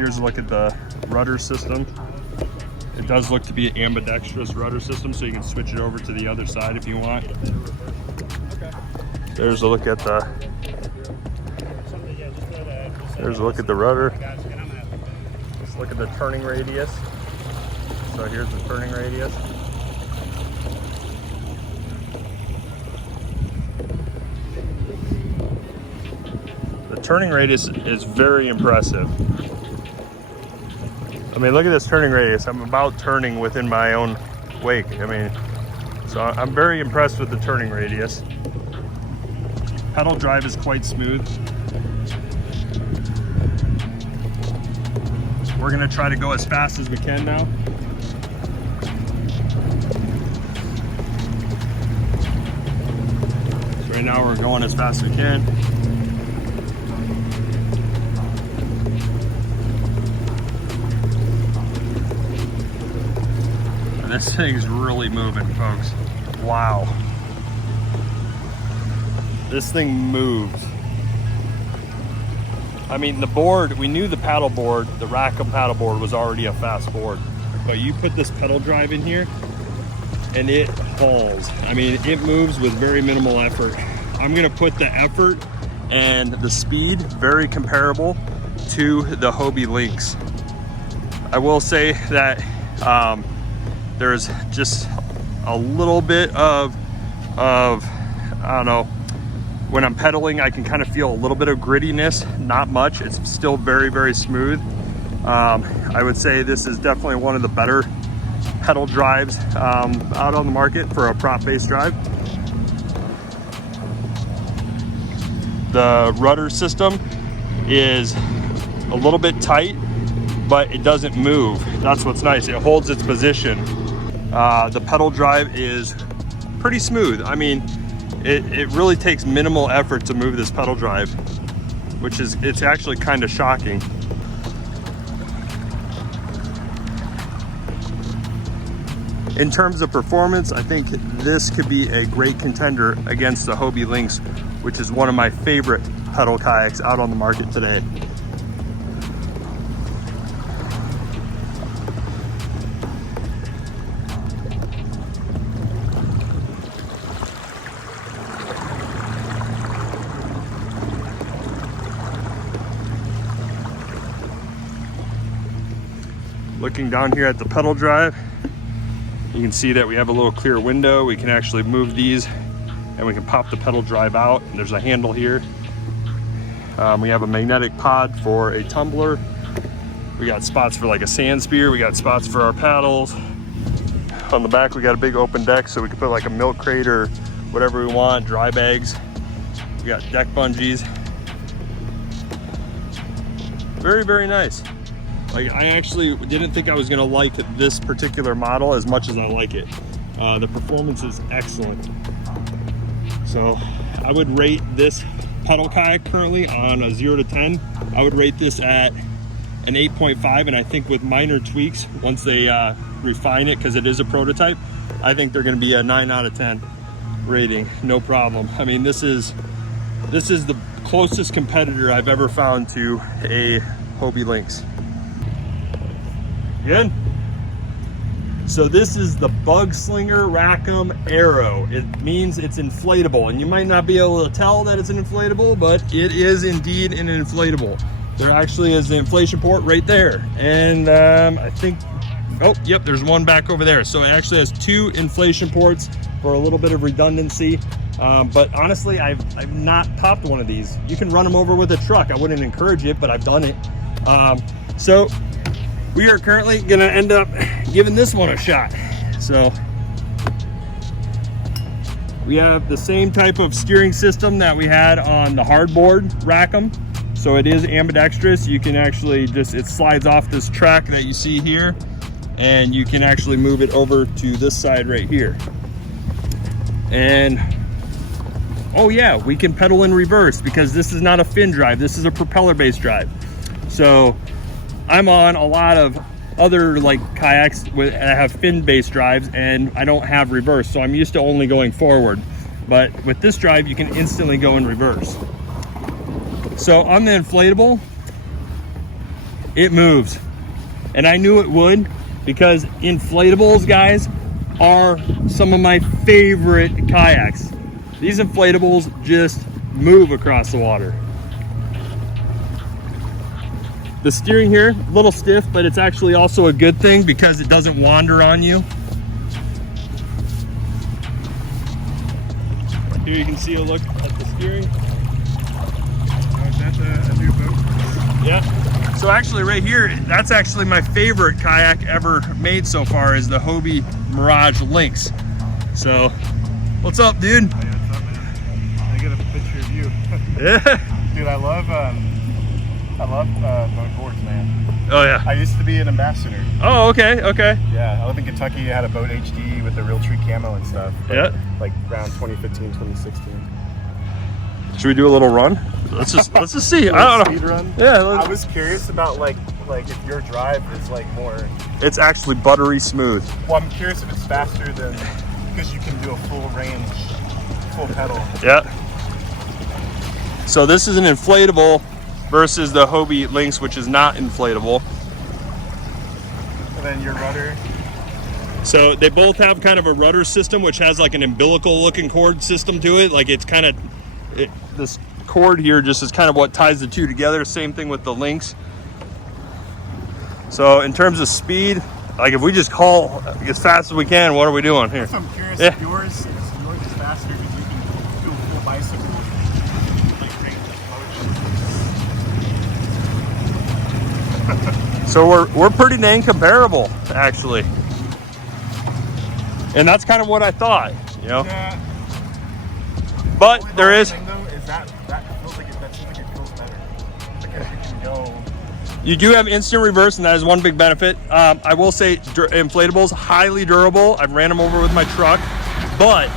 Here's a look at the rudder system. It does look to be an ambidextrous rudder system, so you can switch it over to the other side if you want. There's a look at the rudder. Let's look at the turning radius. So here's the turning radius. The turning radius is very impressive. I mean, look at this turning radius. I'm about turning within my own wake. I mean, so I'm very impressed with the turning radius. Pedal drive is quite smooth. We're gonna try to go as fast as we can now. So right now we're going as fast as we can. And this thing's really moving, folks. Wow. This thing moves. I mean, the board, we knew the paddle board, the Rackham paddle board was already a fast board, but you put this pedal drive in here and it hauls. I mean, it moves with very minimal effort. I'm gonna put the effort and the speed very comparable to the Hobie Lynx. I will say that there's just a little bit of, I don't know, when I'm pedaling, I can kind of feel a little bit of grittiness, not much. It's still very, very smooth. I would say this is definitely one of the better pedal drives out on the market for a prop-based drive. The rudder system is a little bit tight, but it doesn't move. That's what's nice. It holds its position. The pedal drive is pretty smooth. I mean, it really takes minimal effort to move this pedal drive, which is, it's actually kind of shocking. In terms of performance, I think this could be a great contender against the Hobie Lynx, which is one of my favorite pedal kayaks out on the market today. Looking down here at the pedal drive, you can see that we have a little clear window. We can actually move these and we can pop the pedal drive out. There's a handle here. We have a magnetic pod for a tumbler. We got spots for like a sand spear. We got spots for our paddles. On the back, we got a big open deck, so we can put like a milk crate or whatever we want, dry bags. We got deck bungees. Very, very nice. Like, I actually didn't think I was gonna like this particular model as much as I like it. The performance is excellent. So I would rate this pedal kayak currently on a 0 to 10. I would rate this at an 8.5, and I think with minor tweaks, once they refine it, because it is a prototype, I think they're gonna be a 9 out of 10 rating, no problem. I mean, this is the closest competitor I've ever found to a Hobie Lynx. Good. So this is the Bug Slinger Rackham Aero. It means it's inflatable, and you might not be able to tell that it's an inflatable, but it is indeed an inflatable. There actually is the inflation port right there, and I think, oh, yep, there's one back over there. So it actually has 2 inflation ports for a little bit of redundancy. But honestly, I've not popped one of these. You can run them over with a truck. I wouldn't encourage it, but I've done it. So we are currently gonna end up giving this one a shot. So we have the same type of steering system that we had on the hardboard Rackham. So it is ambidextrous. You can actually just, it slides off this track that you see here, and you can actually move it over to this side right here. And oh yeah, we can pedal in reverse because this is not a fin drive, this is a propeller based drive. So I'm on a lot of other like kayaks that have fin based drives, and I don't have reverse, so I'm used to only going forward. But with this drive, you can instantly go in reverse. So on the inflatable, it moves. And I knew it would, because inflatables, guys, are some of my favorite kayaks. These inflatables just move across the water. The steering here, a little stiff, but it's actually also a good thing because it doesn't wander on you. Here you can see a look at the steering. Is that a new boat? Yeah. So actually right here, that's actually my favorite kayak ever made so far, is the Hobie Mirage Lynx. So, what's up, dude? Oh, yeah, what's up, man? I get a picture of you. Yeah. Dude, I love boat boards, man. Oh yeah. I used to be an ambassador. Oh, okay, okay. Yeah, I live in Kentucky. I had a Boat HD with the Realtree camo and stuff. Yeah. Like around 2015, 2016. Should we do a little run? Let's just see. I don't know. Speed run? Yeah. I was curious about like if your drive is like more. It's actually buttery smooth. Well, I'm curious if it's faster than, because you can do a full range, full pedal. Yeah. So this is an inflatable versus the Hobie Lynx, which is not inflatable. And then your rudder. So they both have kind of a rudder system, which has like an umbilical looking cord system to it. Like it's kind of, this cord here just is kind of what ties the two together. Same thing with the Lynx. So in terms of speed, like if we just haul as fast as we can, what are we doing here? So I'm curious if yours is faster because you can do a full bicycle. So we're pretty dang comparable, actually. And that's kind of what I thought, you know. Yeah. But there is. Thing, though, is that feels like it feels better because you can go. You do have instant reverse, and that is one big benefit. I will say, inflatables, highly durable. I've ran them over with my truck, but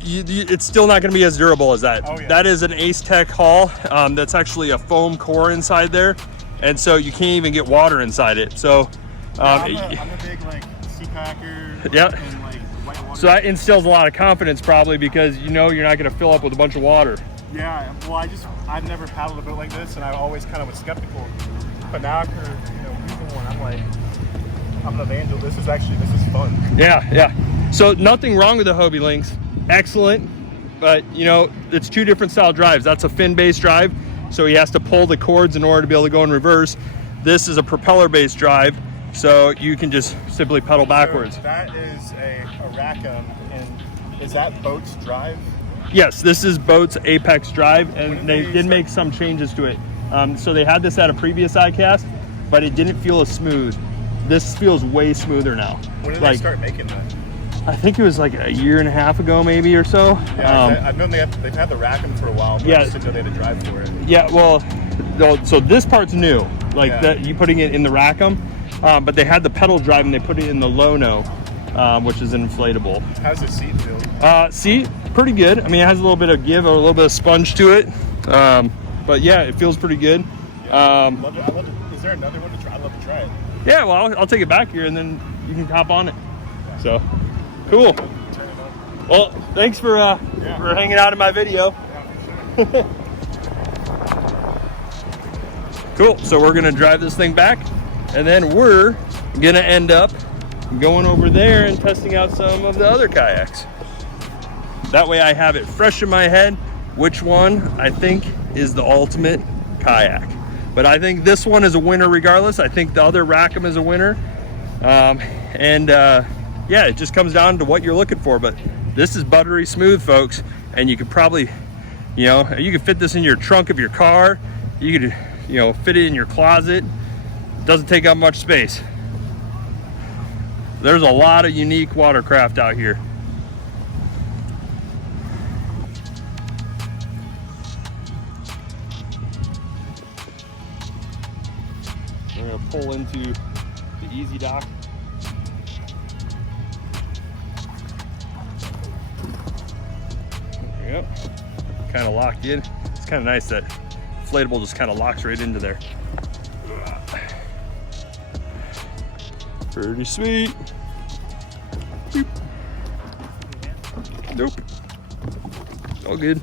it's still not going to be as durable as that. Oh, yeah. That is an Ace Tech hull. That's actually a foam core inside there, and so you can't even get water inside it. So, I'm a big like sea kayaker. Yeah. And, like, white water. So that instills a lot of confidence, probably, because you know you're not going to fill up with a bunch of water. Yeah. Well, I've never paddled a boat like this, and I always kind of was skeptical. But now after using one, I'm like, I'm an evangel. This is fun. Yeah, yeah. So nothing wrong with the Hobie Lynx. Excellent, but it's two different style drives. That's a fin-based drive, so he has to pull the cords in order to be able to go in reverse. This is a propeller-based drive, so you can just simply pedal backwards. So that is a Rackham, and is that Bote's drive? Yes, this is Bote's Apex drive, and they did make some changes to it. So they had this at a previous iCast, but it didn't feel as smooth. This feels way smoother now. When did they start making that? I think it was like a year and a half ago, maybe, or so. Yeah, I've known they've had the Rackham for a while, but I just didn't know they had a drive for it. Yeah, well, so this part's new, you putting it in the Rackham, but they had the pedal drive and they put it in the Lono, which is an inflatable. How's the seat feel? Seat, pretty good. I mean, it has a little bit of give or a little bit of sponge to it, but yeah, it feels pretty good. Yeah, is there another one to try? I'd love to try it. Yeah, well, I'll take it back here and then you can hop on it. So, cool. Well, thanks for hanging out in my video. Yeah, for sure. Cool. So we're gonna drive this thing back, and then we're gonna end up going over there and testing out some of the other kayaks. That way I have it fresh in my head which one I think is the ultimate kayak. But I think this one is a winner regardless. I think the other Rackham is a winner. Yeah, it just comes down to what you're looking for. But this is buttery smooth, folks. And you could probably, you could fit this in your trunk of your car. You could, fit it in your closet. It doesn't take up much space. There's a lot of unique watercraft out here. We're gonna pull into the easy dock. There we go. Kind of locked in. It's kind of nice that inflatable just kind of locks right into there. Pretty sweet. Boop. Nope. All good.